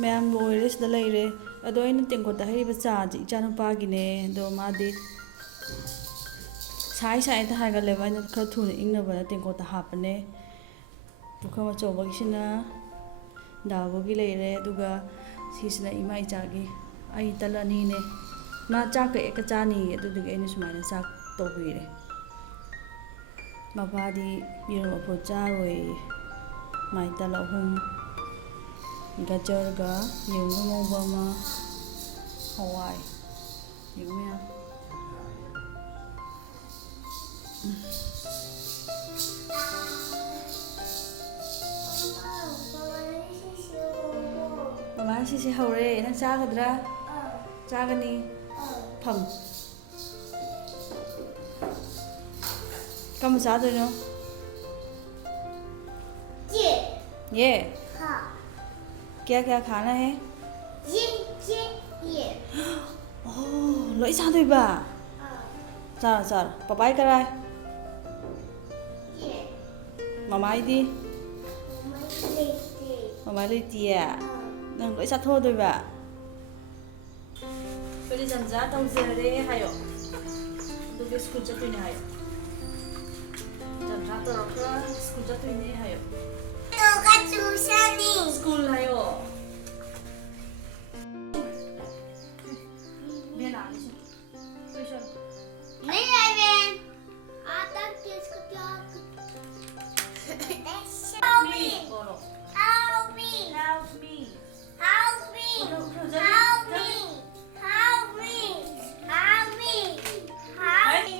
ꯃꯌꯥꯝ ꯂꯣꯏꯔꯦ ꯁꯤꯗ ꯂꯩꯔꯦ ꯑꯗꯣ ꯑꯩꯅ ꯇꯦꯡꯀꯣꯠꯇ ꯍꯩꯔꯤꯕ ꯆꯥꯁꯤ ꯏꯆꯥꯅꯨꯄꯥꯒꯤꯅꯦ ꯑꯗꯣ ꯃꯥꯗꯤ ꯁꯥꯏꯗ ꯍꯥꯏꯒꯠꯂꯦꯕ ꯑꯩꯅ ꯈꯔ ꯊꯨꯅ ꯏꯪꯅꯕꯅ ꯇꯦꯡꯀꯣꯠꯇ ꯍꯥꯞꯄꯅꯦ ꯄꯨꯈꯝ ꯑꯆꯧꯕꯒꯤꯁꯤꯅ ꯗꯥꯕꯨꯒꯤ ꯂꯩꯔꯦ ꯑꯗꯨꯒ ꯁꯤꯁꯤꯅ ꯏꯃꯥ ꯏꯆꯥꯒꯤ ꯑꯩ ꯇꯜ ꯑꯅꯤꯅꯦ ꯃꯥ ꯆꯥꯛꯀ ꯑꯦꯛꯀ ꯆꯥꯅꯤꯌꯦ ꯑꯗꯨꯗꯨꯒꯤ ꯑꯩꯅ ꯁꯨꯃꯥꯏꯅ ꯆꯥꯛ ꯇꯧꯕꯤꯔꯦ ꯃꯄꯥꯗꯤ ꯌꯦꯔꯨꯝ ꯑꯐꯨꯠ ꯆꯥꯔꯣꯏꯌꯦ ꯃꯥꯏ ꯇꯜ ꯑꯍꯨꯝ ꯒꯖꯔꯒ ꯌꯦꯔꯨꯝ ꯉꯧꯕ ꯑꯃ ꯍꯋꯥꯏ ꯌꯦꯔꯨꯝ ꯃꯌꯥꯝ ꯃꯃꯥꯅ ꯁꯤꯁꯦ ꯍꯧꯔꯦ ꯅꯪ ꯆꯥꯒꯗ꯭ꯔꯥ ꯆꯥꯒꯅꯤ ꯐꯝ कम चादोनो ये हाँ क्या क्या खाना है ये ओह लोई चादोइबा चार चार पपाई कराय ये ममाई दी ममाई लेतिया नंग लोई चाथोदोइबा 그리 잠자 동생들이 하요 누구 스쿨 잡히네 하요 잠자 떨어져 스쿨 잡히네 하요 너가 주샤니 스쿨 하요 맨 아니지 그셔 네 아이벤 아딱 디스코트 Help me Help me Help me Help me Help me Help me! Help me! Help me!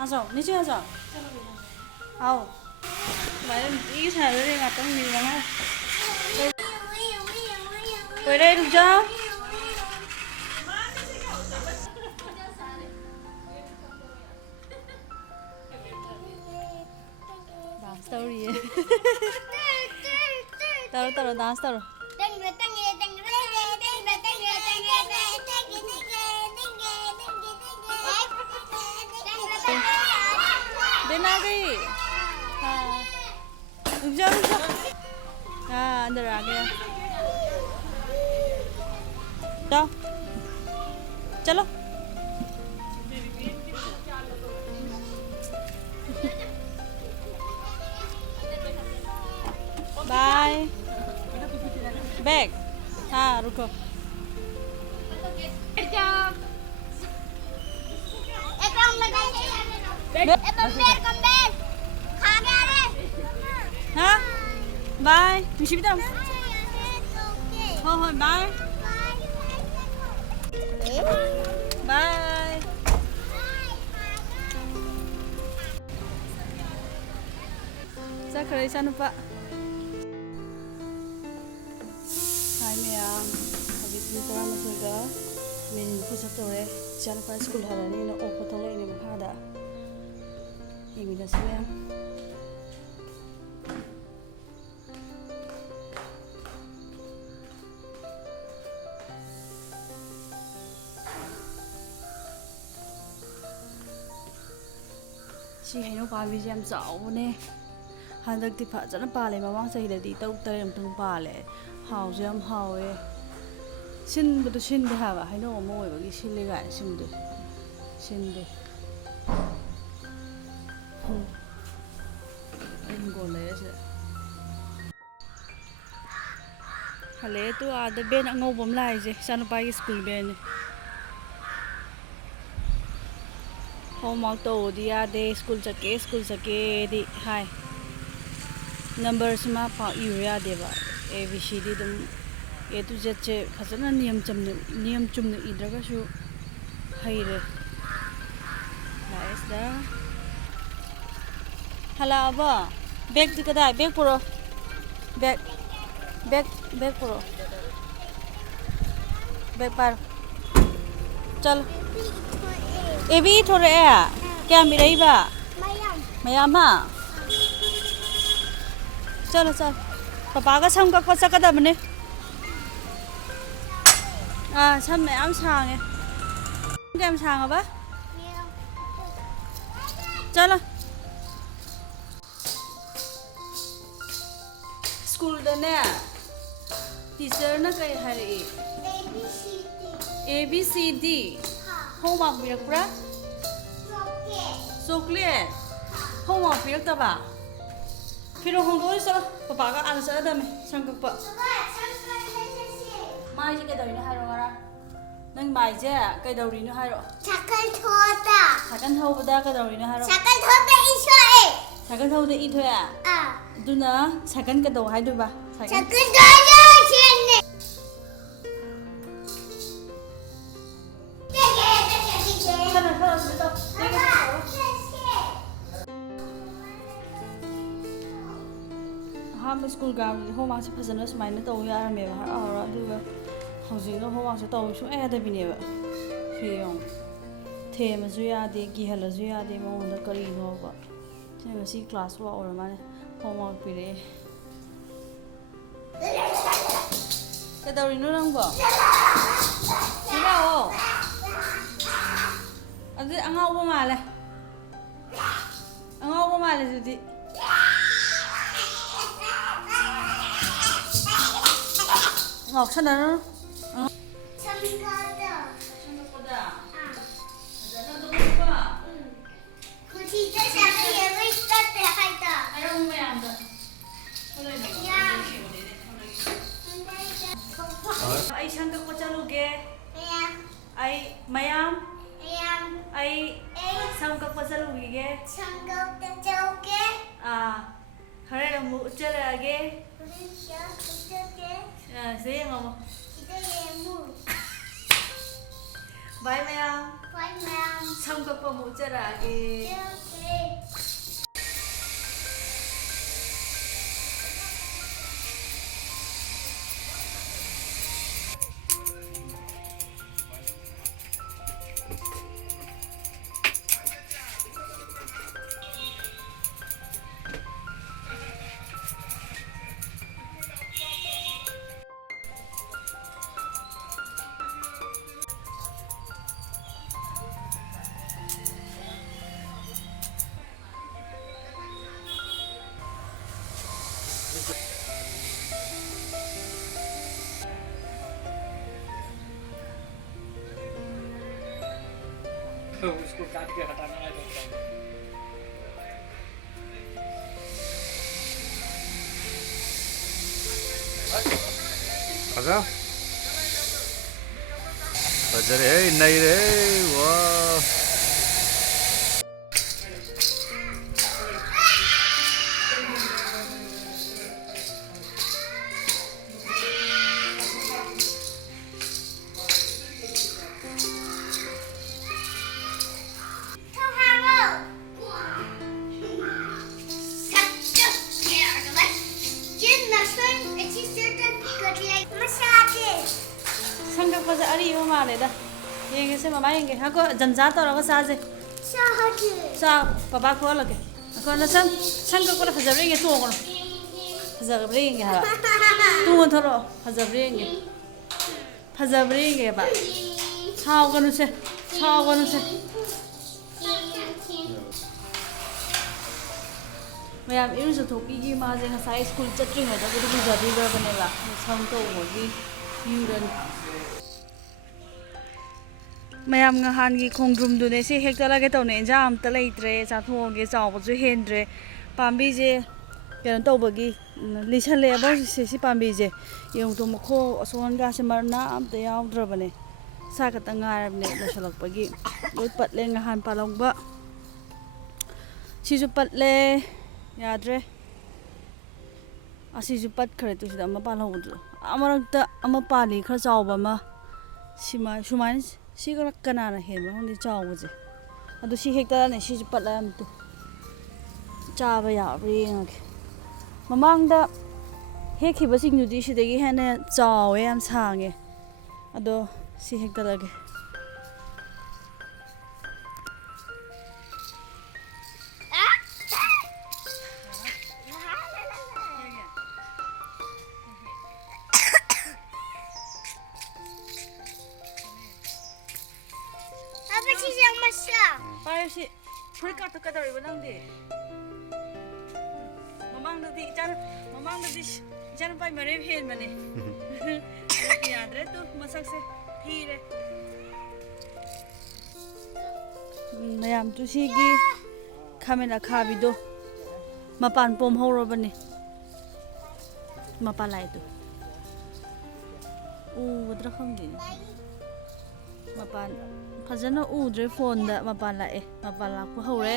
Asal, ni chưa asal? Ao. Vậy ý xài rồi đi ngặt trong nhiều lắm á. Về đây được chưa? Dance story. Taruh dance taruh. Bên nào đi? Rục ra. अंदर आ गया. जाओ. चलो. Bye. Back. हाँ रुको. हाँ bye मिशी भी हो बाय बाय चखरे इचानुपा हाय मैम हजिक पुंग 11गा मिनिट फुजतौरे इचानुपा स्कूल हरानिना ओपो थोलैनि मखादा येंगिनसै मैम सी हैनो पाबीजे याम चावने हंदक्ति फजन पाले ममांग चहिददि तरुक तरेम तुंग पाले हाउजे याम हावे सिनबदु सिनदे हाबा हैनो अमो ओइबगी सिले गाय सिनदे सिनदे इनगो लेसे हले तो आदे बेन अंगौबम लाइजे चानुपागी स्कूल बेन होमवर्क तो दिया दे स्कूल चके दी हाय नंबर सिमा पा यूया देबा ABCD दम A to Z चे फजना नियम चुमने इद्रगसु हाइरे ꯂꯥꯛꯑꯦꯁꯤꯗ ꯍꯜꯂꯛꯑꯕꯣ ꯕꯦꯒꯇꯤ ꯀꯗꯥꯏ ꯕꯦꯒ ꯄꯨꯔꯣ ꯕꯦꯒ ꯄꯨꯔꯣ ꯕꯦꯒ ꯄꯥꯏꯔꯣ ꯆꯠꯂꯣ ꯑꯦꯕꯤ ꯊꯣꯔꯛꯑꯦ ꯀꯌꯥꯝ ꯏꯔꯛꯏꯕ ꯃꯌꯥꯝ ꯑꯃ चलो चल पापा का सम कक्ꯄ चक्कदबने सम मयाम सांगे कयam सांगबा चलो स्कूल दने टीचर ना कई हारे ABCD homework बिरकप्रा chocolate homework बिरकतबा फिर होंगे चलो पापा का आना चला दमे संकप माई जी कदौरीनो हारो गरा नंग माई जे कदौरीनो हारो साइकल थोदा साइकल थौबदा कदौरीनो हारो साइकल थौबदा इथोए साइकल थौबदा इथोए दुना साइकल कदौ हाइदुबा साइकल दादा छेने चलो हम स्कूल गाँव होमवर्क से फजन सुमायना तौ यारमेबा हराउरा अदुगा हौजिनो होमवर्क से तौ सु एदबिनेबा फियों थेमसु यादे गिहलसु यादे मोंदा करिनोबा ngasi class wa ora mane homework pire kedawrino nangbo hello adu angawba male judi ngọc sao đó ai sang các cô cháu luôn ai mayam ai sang các cô cháu luôn ghê hare là mu chơi ghê Sige nga mo. Bye ma'am. Bye ma'am. Sampai pemuja lagi. उसको काट के हटाना है आजा buzzer है नहीं रे वाह संगप से अरी माले दा ये से मामा ये हाको जंजा तौर साजे चा पापा को लगे को संगप को फजबरे तोगनो फजबरे हा तू थरो फजबरे बा सावगनु से मैम इरुसु थोपी माजे ngसाई स्कूल चट्रिङदा बदि बुझादिबनेबा सम तौबगी युरन मैम नहान की खोंद्रुमदुने से हेक्तलागे तौने इंजाम अमता लेत्रे चाथोगे चावबसु हेंद्रे पाम्बीजे केनो तौबगी लिसलेबा से पाम्बीजे यंग तो मखो असोन गासे मरना अमता यावद्रबने साकता ngaरबने लसलकपगी लोय पटले नहान पालौबा सिजु पटले याद्रे असिजु पट खरे तुसिदा अमा पालौबदु अमरक्ता अमा पाली खर चावबा मा सुमाइन सिगरा कनाना हेबा होंदे चावबजे ꯑꯗꯨ ꯁꯤ ꯍꯦꯛꯇꯔꯅꯦ ꯁꯤꯁꯨ ꯄꯠꯂ ꯑꯝꯇ ꯆꯥꯕ ꯌꯥꯕ꯭ꯔꯥ ꯌꯦꯡꯉꯒꯦ ꯃꯃꯥꯡꯗ ꯍꯦꯛꯈꯤꯕꯁꯤꯡꯗꯨꯗꯤ ꯁꯤꯗꯒꯤ ꯍꯦꯟꯅ ꯆꯥꯎꯋꯦ ꯌꯥꯝ ꯁꯥꯡꯉꯦ ꯑꯗꯣ ꯁꯤ ꯍꯦꯛꯇꯠꯂꯒꯦ ꯄꯥꯏꯔꯁꯤ ꯐꯨꯔꯤꯠ ꯀꯥꯊꯛꯀꯗꯧꯔꯤꯕ ꯅꯪꯗꯤ ꯃꯃꯥꯡꯗꯗꯤ ꯏꯆꯥꯅꯨꯄꯥ ꯃꯔꯦꯞ ꯍꯦꯟꯕꯅꯦ ꯌꯥꯗ꯭ꯔꯦ ꯇꯨ ꯃꯁꯛꯁꯦ ꯊꯤꯔꯦ ꯃꯌꯥꯝꯁꯨ ꯁꯤꯒꯤ ꯈꯥꯃꯦꯟ ꯑꯈꯥꯕꯤꯗꯣ ꯃꯄꯥꯟ ꯄꯣꯝꯍꯧꯔꯕꯅꯦ ꯃꯄꯥꯟ ꯂꯥꯛꯏꯗꯣ ꯎꯒꯗ꯭ꯔꯥ ꯈꯪꯗꯦ ꯃꯄꯥꯟ ꯐꯖꯅ ꯎꯗ꯭ꯔꯦ ꯐꯣꯟꯗ ꯃꯄꯥꯟ ꯂꯥꯛꯑꯦ ꯃꯄꯥꯟ ꯂꯥꯛꯄ ꯍꯧꯔꯦ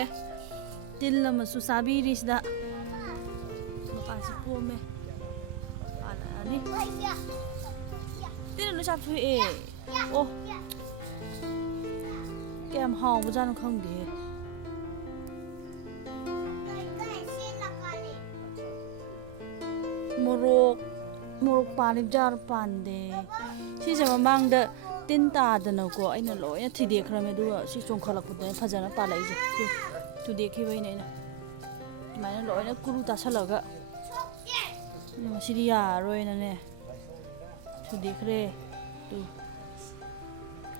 ꯇꯤꯜ ꯑꯃꯁꯨ ꯆꯥꯕꯤꯔꯤ ꯁꯤꯗ ꯃꯄꯥꯟꯁꯤ ꯄꯣꯝꯃꯦ ꯄꯥꯜꯂꯛꯑꯅꯤ ꯇꯤꯜ ꯂꯣꯏ ꯆꯥꯊꯣꯛꯑꯦ ꯑꯣ ꯀꯌꯥꯝ ꯍꯥꯎꯕꯖꯥꯠꯅꯣ ꯈꯪꯗꯦꯍꯦ ꯃꯣꯔꯣꯛ ꯄꯥꯜꯂꯤꯕꯖꯥꯠꯔꯣ ꯄꯥꯟꯗꯦ ꯁꯤꯁꯦ ꯃꯃꯥꯡꯗ ꯇꯤꯟ ꯇꯥꯗꯅꯀꯣ ꯑꯩꯅ ꯂꯣꯏꯅ ꯊꯨꯗꯦꯛꯈ꯭ꯔꯃꯦ ꯑꯗꯨꯒ ꯁꯤ ꯆꯣꯡꯈꯠꯂꯛꯄꯗꯅ ꯐꯖꯅ ꯄꯥꯜꯂꯛꯏꯁꯦ ꯊꯨꯗꯦꯛꯈꯤꯕꯩꯅꯦ ꯑꯩꯅ ꯑꯗꯨꯃꯥꯏꯅ ꯂꯣꯏꯅ ꯀꯨꯔꯨ ꯇꯥꯁꯜꯂꯒ ꯃꯁꯤꯗꯤ ꯌꯥꯔꯔꯣꯏꯅꯅꯦ ꯊꯨꯗꯦꯛꯈ꯭ꯔꯦ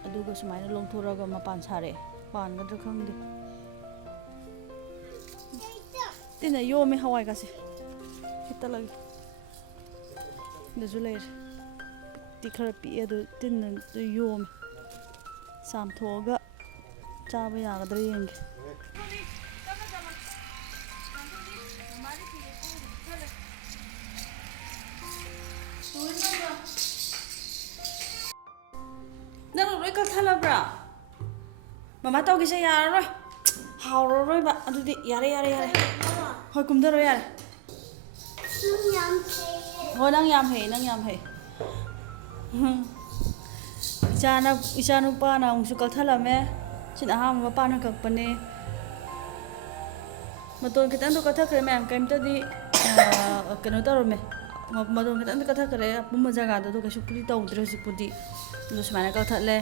ꯑꯗꯨꯒ ꯁꯨꯃꯥꯏꯅ ꯂꯣꯡꯊꯣꯔꯛꯑꯒ ꯃꯄꯥꯟ ꯁꯥꯔꯛꯑꯦ ꯄꯥꯟꯒꯗ꯭ꯔꯥ ꯈꯪꯗꯦ ꯇꯤꯟꯅ ꯌꯣꯝꯃꯦ ꯍꯋꯥꯏꯒꯁꯦ ꯍꯦꯛꯇꯠꯂꯒꯦ ꯁꯤꯗꯁꯨ ꯂꯩꯔꯦ ꯇꯤ ꯈꯔ ꯄꯤꯛꯑꯦ ꯑꯗꯨ ꯇꯤꯟꯅ ꯌꯣꯝꯃꯦ ꯆꯥꯝꯊꯣꯛꯑꯒ ꯆꯥꯕ ꯌꯥꯒꯗ꯭ꯔꯥ ꯌꯦꯡꯒꯦ ꯅꯪ ꯂꯣꯏ ꯀꯛꯊꯠꯂꯕ꯭ꯔꯥ ꯃꯃꯥ ꯇꯧꯒꯦꯁꯦ ꯌꯥꯔꯔꯣꯏ ꯍꯥꯎꯔꯔꯣꯏꯕ ꯑꯗꯨꯗꯤ ꯌꯥꯔꯦ ꯍꯣꯏ ꯀꯨꯝꯊꯔꯣ ꯌꯥꯔꯦ ꯍꯣꯏ ꯅꯪ ꯌꯥꯝ ꯍꯩ ꯏꯆꯥ ꯅꯨꯄꯥꯅ ꯑꯃꯨꯛꯁꯨ ꯀꯛꯊꯠꯂꯝꯃꯦ ꯁꯤꯅ ꯑꯍꯥꯟꯕ ꯃꯄꯥꯅ ꯀꯛꯄꯅꯦ ꯃꯇꯣꯟ ꯈꯤꯇꯪꯗꯣ ꯀꯛꯊꯠꯈ꯭ꯔꯦ ꯃꯌꯥꯝ ꯀꯩꯝꯇꯗꯤ ꯀꯩꯅꯣ ꯇꯧꯔꯝꯃꯦ ꯃꯇꯣꯟ ꯈꯤꯇꯪꯗꯤ ꯀꯛꯊꯠꯈ꯭ꯔꯦ ꯑꯄꯨꯝꯕ ꯖꯒꯥꯗꯨꯗꯣ ꯀꯩꯁꯨꯄꯨꯗꯤ ꯇꯧꯗ꯭ꯔꯦ ꯍꯧꯖꯤꯛꯄꯨꯗꯤ ꯑꯗꯨ ꯁꯨꯃꯥꯏꯅ ꯀꯛꯊꯠꯂꯦ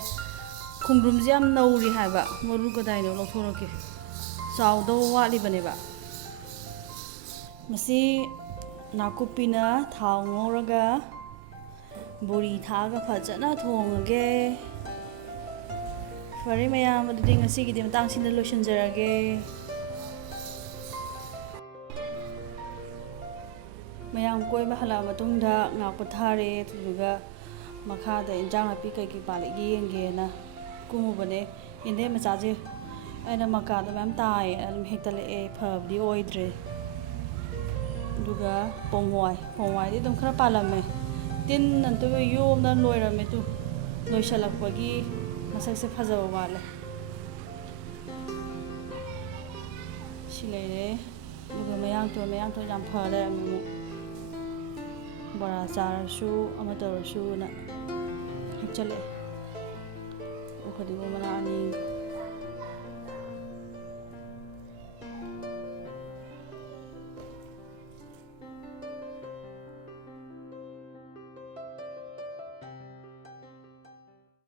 ꯈꯣꯡꯗ꯭ꯔꯨꯝꯁꯦ ꯌꯥꯝ ꯅꯧꯔꯤ ꯍꯥꯏꯕ ꯃꯔꯨ ꯀꯗꯥꯏꯅꯣ ꯂꯧꯊꯣꯔꯛꯀꯦ ꯆꯥꯎꯗꯧ ꯋꯥꯠꯂꯤꯕꯅꯦꯕ ꯃꯁꯤ ꯅꯥꯀꯨꯞꯄꯤꯅ ꯊꯥꯎ ꯉꯧꯔꯒ ꯕꯣꯔꯤ ꯊꯥꯛꯑꯒ ꯐꯖꯅ ꯊꯣꯡꯉꯒꯦ ꯐꯔꯦ ꯃꯌꯥꯝ ꯑꯗꯨꯗꯤ ꯉꯁꯤꯒꯤꯗꯤ ꯃꯇꯥꯡꯁꯤꯗ ꯂꯣꯏꯁꯤꯟꯖꯔꯒꯦ ꯃꯌꯥꯝ ꯀꯣꯏꯕ ꯍꯜꯂꯛꯑ ꯃꯇꯨꯡꯗ ꯉꯥꯛ ꯄꯣꯊꯥꯔꯦ ꯑꯗꯨꯗꯨꯒ ꯃꯈꯥꯗ ꯏꯟꯖꯥꯡ ꯅꯥꯄꯤ ꯀꯩꯀꯩ ꯄꯥꯜꯂꯛꯏ ꯌꯦꯡꯒꯦꯅ ꯀꯨꯝꯃꯨꯕꯅꯦ ꯌꯦꯟꯗꯦꯝ ꯃꯆꯥꯁꯦ ꯑꯩꯅ ꯃꯀꯥꯗꯣ ꯃꯌꯥꯝ ꯇꯥꯏꯌꯦ ꯑꯗꯨꯝ ꯍꯦꯛꯇꯠꯂꯛꯑꯦ ꯐꯕꯗꯤ ꯑꯣꯏꯗ꯭ꯔꯦ ꯑꯗꯨꯒ ꯄꯣꯡꯋꯥꯏꯗꯤ ꯑꯗꯨꯝ ꯈꯔ ꯄꯥꯜꯂꯝꯃꯦ ꯇꯤꯟ ꯑꯗꯨꯒ ꯌꯣꯝꯗꯅ ꯂꯣꯏꯔꯝꯃꯦ ꯂꯣꯏꯁꯤꯜꯂꯛꯄꯒꯤ ꯃꯁꯛꯁꯦ ꯐꯖꯕ ꯋꯥꯠꯂꯦ ꯁꯤ ꯂꯩꯔꯦ ꯑꯗꯨꯒ ꯃꯌꯥꯡꯇꯣꯟ ꯌꯥꯝ ꯐꯔꯦ ꯑꯃꯨꯛ ꯕꯣꯔꯥ ꯆꯥꯔꯁꯨ ꯑꯃ ꯇꯧꯔꯁꯨꯅ ꯍꯦꯛꯆꯜꯂꯛꯑꯦ ꯐꯗꯤꯒꯣꯝ ꯃꯅꯥ 2